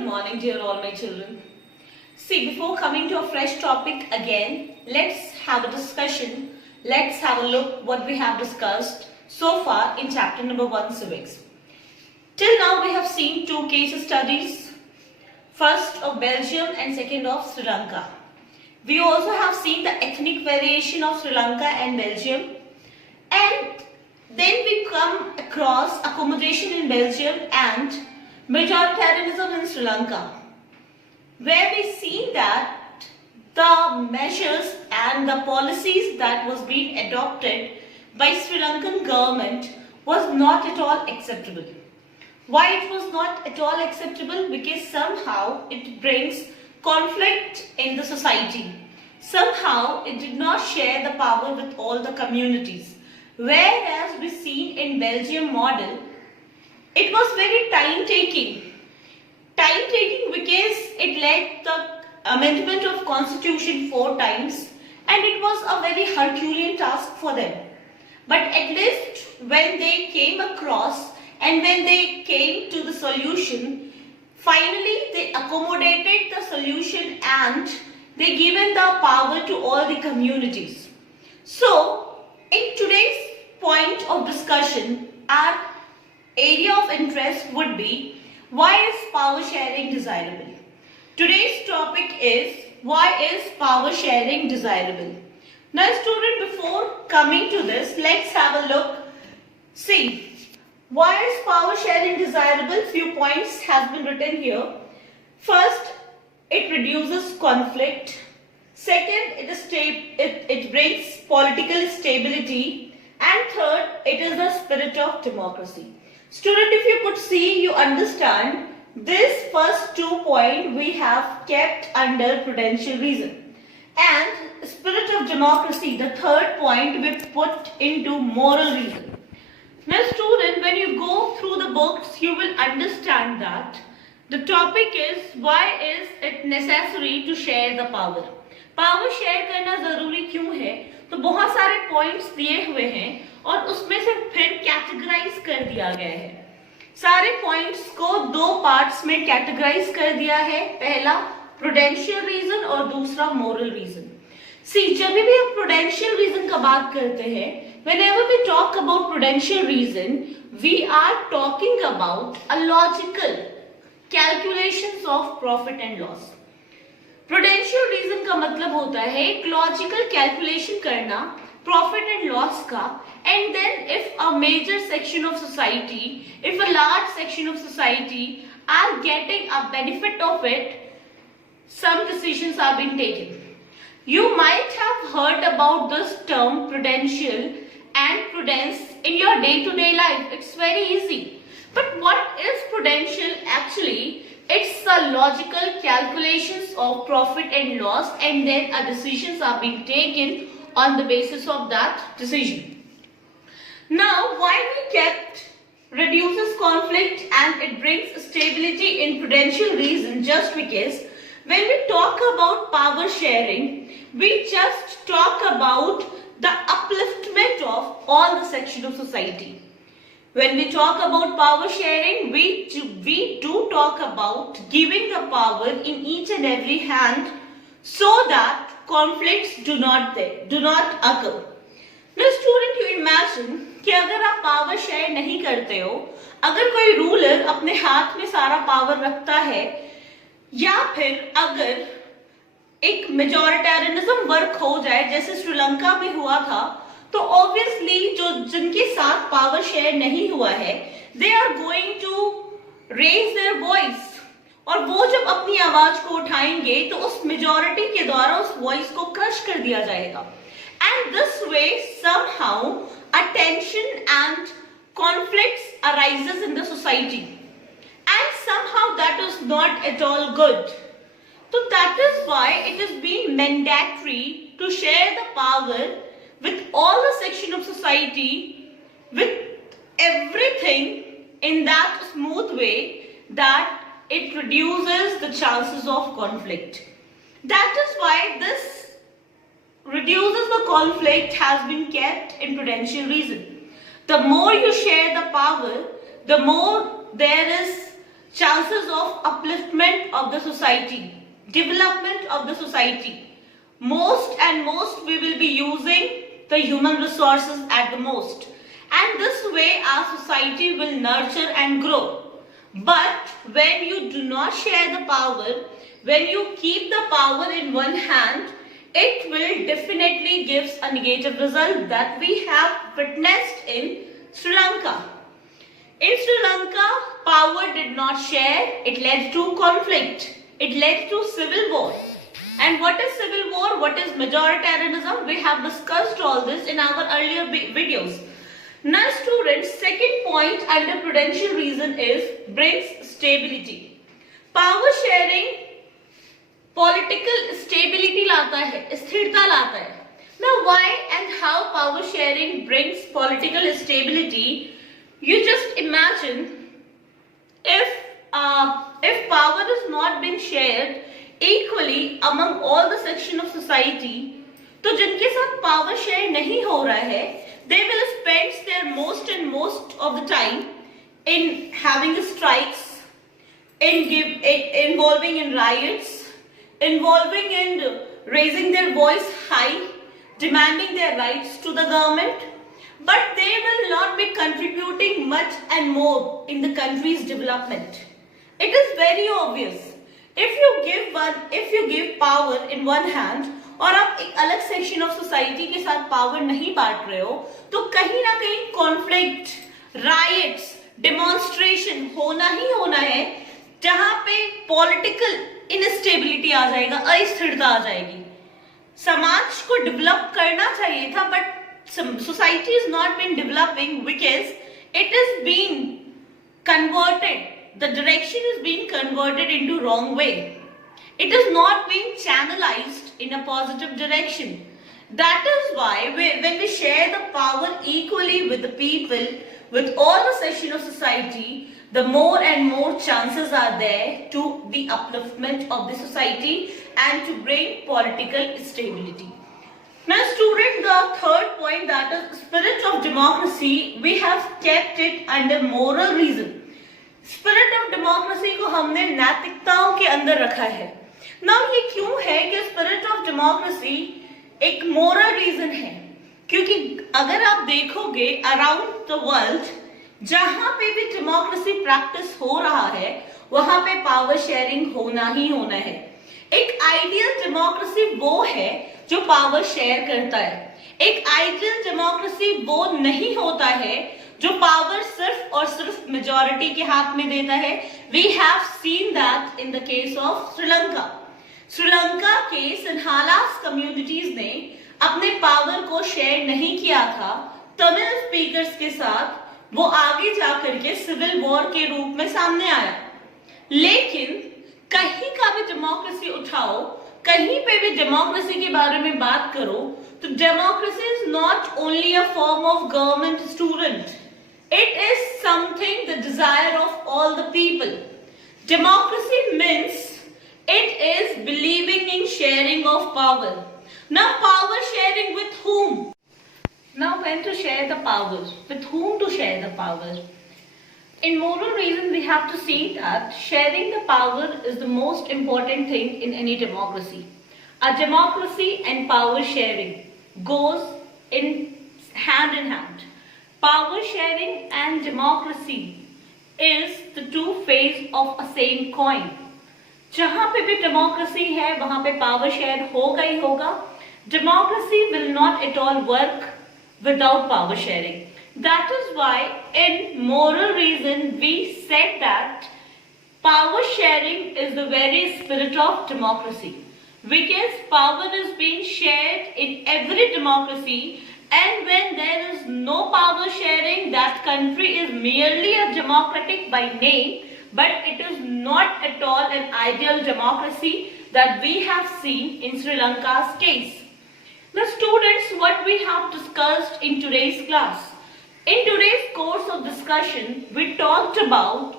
good morning, dear all my children. See, before coming to a fresh topic again, let's have a discussion. Let's have a look what we have discussed so far in chapter number 1 civics. Till now we have seen two case studies. First of Belgium and second of Sri Lanka. We also have seen the ethnic variation of Sri Lanka and Belgium. And then we come across accommodation in Belgium and majoritarianism in Sri Lanka, where we see that the measures and the policies that was being adopted by Sri Lankan government was not at all acceptable. Why it was not at all acceptable? Because somehow it brings conflict in the society. Somehow it did not share the power with all the communities. Whereas we see in Belgium model, it was very time-taking. Time-taking because it led the amendment of constitution 4 times and it was a very Herculean task for them. But at least when they came across and when they came to the solution, finally they accommodated the solution and they given the power to all the communities. So, in today's point of discussion, our area of interest would be, why is power sharing desirable? Today's topic is, why is power sharing desirable? Now student, before coming to this, let's have a look. See, why is power sharing desirable? Few points have been written here. First, it reduces conflict. Second, it brings political stability. And third, it is the spirit of democracy. Student, if you could see, you understand, this first 2 points we have kept under prudential reason. And spirit of democracy, the third point we put into moral reason. Now student, when you go through the books, you will understand that the topic is, why is it necessary to share the power? Power share करना जरूरी क्यों है? तो बहुत सारे points दिए हुए हैं और उसमें से फिर कैटेगराइज कर दिया गया है. सारे पॉइंट्स को 2 पार्ट्स में कैटेगराइज कर दिया है. पहला प्रूडेंशियल रीजन और दूसरा मोरल रीजन. सी, जब भी हम प्रूडेंशियल रीजन का बात करते हैं, whenever we talk about prudential reason, we are talking about a logical calculations of profit and loss. Prudential reason का मतलब होता है एक लॉजिकल कैलकुलेशन करना प्रॉफिट एंड लॉस का, and then if a major section of society, if a large section of society are getting a benefit of it, some decisions are being taken. You might have heard about this term prudential and prudence in your day-to-day life. It's very easy. But what is prudential actually? It's the logical calculations of profit and loss, and then decisions are being taken on the basis of that decision. Now, why we kept reduces conflict and it brings stability in prudential reason? Just because when we talk about power sharing, we just talk about the upliftment of all the sections of society. When we talk about power sharing, we do talk about giving the power in each and every hand so that conflicts do not occur. Now student, you imagine कि अगर आप power share नहीं करते हो, अगर कोई ruler अपने हाथ में सारा पावर रखता है, या फिर अगर एक मेजॉरिटेरियनिज्म वर्क हो जाए जैसे श्रीलंका में हुआ था, तो ऑब्वियसली जिनके साथ पावर शेयर नहीं हुआ है, they are going to raise their voice, और वो जब अपनी आवाज को उठाएंगे तो उस मेजॉरिटी के द्वारा उस वॉइस को क्रश कर दिया जाएगा. And this way somehow a tension and conflicts arises in the society, and somehow that is not at all good. So that is why it has been mandatory to share the power with all the section of society, with everything in that smooth way that it reduces the chances of conflict. That is why this reduces the conflict has been kept in prudential reason. The more you share the power, the more there is chances of upliftment of the society, development of the society. Most and most we will be using the human resources at the most. And this way our society will nurture and grow. But when you do not share the power, when you keep the power in one hand, it will definitely gives a negative result that we have witnessed in Sri Lanka. In Sri Lanka, power did not share, it led to conflict, it led to civil war. And what is civil war? What is majoritarianism? We have discussed all this in our earlier videos. Now students, second point under prudential reason is brings stability. Power sharing political stability लाता है, स्थिरता लाता है. Now why and how power sharing brings political stability? You just imagine if power is not been shared equally among all the section of society, तो जिनके साथ power share नहीं हो रहा है, they will spend their most of the time in having strikes, involving in riots, involving in raising their voice high, demanding their rights to the government, but they will not be contributing much and more in the country's development. It is very obvious. If you give power in one hand और आप एक अलग section of society के साथ power नहीं बांट रहे हो, तो कहीं ना कहीं कॉन्फ्लिक्ट, राइट्स, डेमोन्स्ट्रेशन होना ही होना है, जहां पे पॉलिटिकल इनस्टेबिलिटी आ जाएगा, अस्थिरता आ जाएगी. समाज को डेवलप करना चाहिए था, but society is not been developing because it is been converted, the direction is being converted into wrong way. It is not being channelized in a positive direction. That is why when we share the power equally with the people, with all the section of society, the more and more chances are there to the upliftment of the society and to bring political stability. Now student, the third point, that is spirit of democracy, we have kept it under moral reason. Spirit of democracy को हमने नैतिकताओं के अंदर रखा है. Now ये क्यों है कि स्पिरिट ऑफ डेमोक्रेसी एक मोरल रीजन है? क्योंकि अगर आप देखोगे अराउंड द वर्ल्ड, जहां पे भी डेमोक्रेसी प्रैक्टिस हो रहा है, वहां पे पावर शेयरिंग होना ही होना है. एक आइडियल डेमोक्रेसी वो है जो पावर शेयर करता है. एक आइडियल डेमोक्रेसी वो नहीं होता है जो पावर सिर्फ और सिर्फ मेजॉरिटी के हाथ में देता है. We have seen that in the case of Sri Lanka. Sri Lanka के सिन्हालास कम्युनिटीज ने अपने पावर को शेयर नहीं किया था तमिल स्पीकर्स के साथ. वो आगे जाकर के सिविल वॉर के रूप में सामने आया. लेकिन कहीं का भी डेमोक्रेसी उठाओ, कहीं पे भी डेमोक्रेसी के बारे में बात करो, तो democracy is not only a form of government student. It is something the desire of all the people. Democracy means it is believing in sharing of power. Now power sharing with whom? Now when to share the power? With whom to share the power? In moral reason we have to see that sharing the power is the most important thing in any democracy. A democracy and power sharing goes in hand. Power sharing and democracy is the two faces of a same coin. जहां पे भी democracy है, वहां पे power share होगा ही होगा. Democracy will not at all work without power sharing. That is why in moral reason we said that power sharing is the very spirit of democracy. Because power is being shared in every democracy. And when there is no power sharing, that country is merely a democratic by name, but it is not at all an ideal democracy that we have seen in Sri Lanka's case. Now students, what we have discussed in today's class. In today's course of discussion, we talked about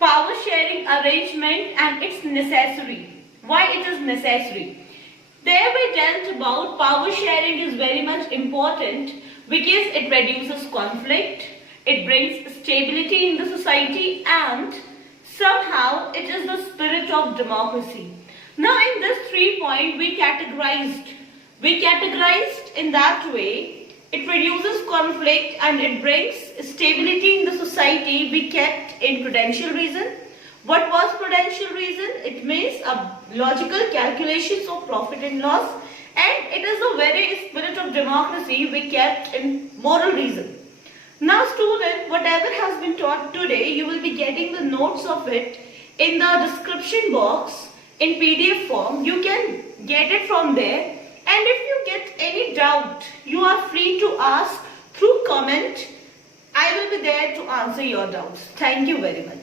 power sharing arrangement and its necessary. Why it is necessary? There we dealt about power sharing is very much important because it reduces conflict, it brings stability in the society and Somehow it is the spirit of democracy. Now in this 3 point we categorized in that way. It reduces conflict and it brings stability in the society. We kept in prudential reason. What was prudential reason? It means a logical calculations of profit and loss, and it is the very spirit of democracy we kept in moral reason. Now student, whatever has been taught today, you will be getting the notes of it in the description box in PDF form. You can get it from there, and if you get any doubt, you are free to ask through comment. I will be there to answer your doubts. Thank you very much.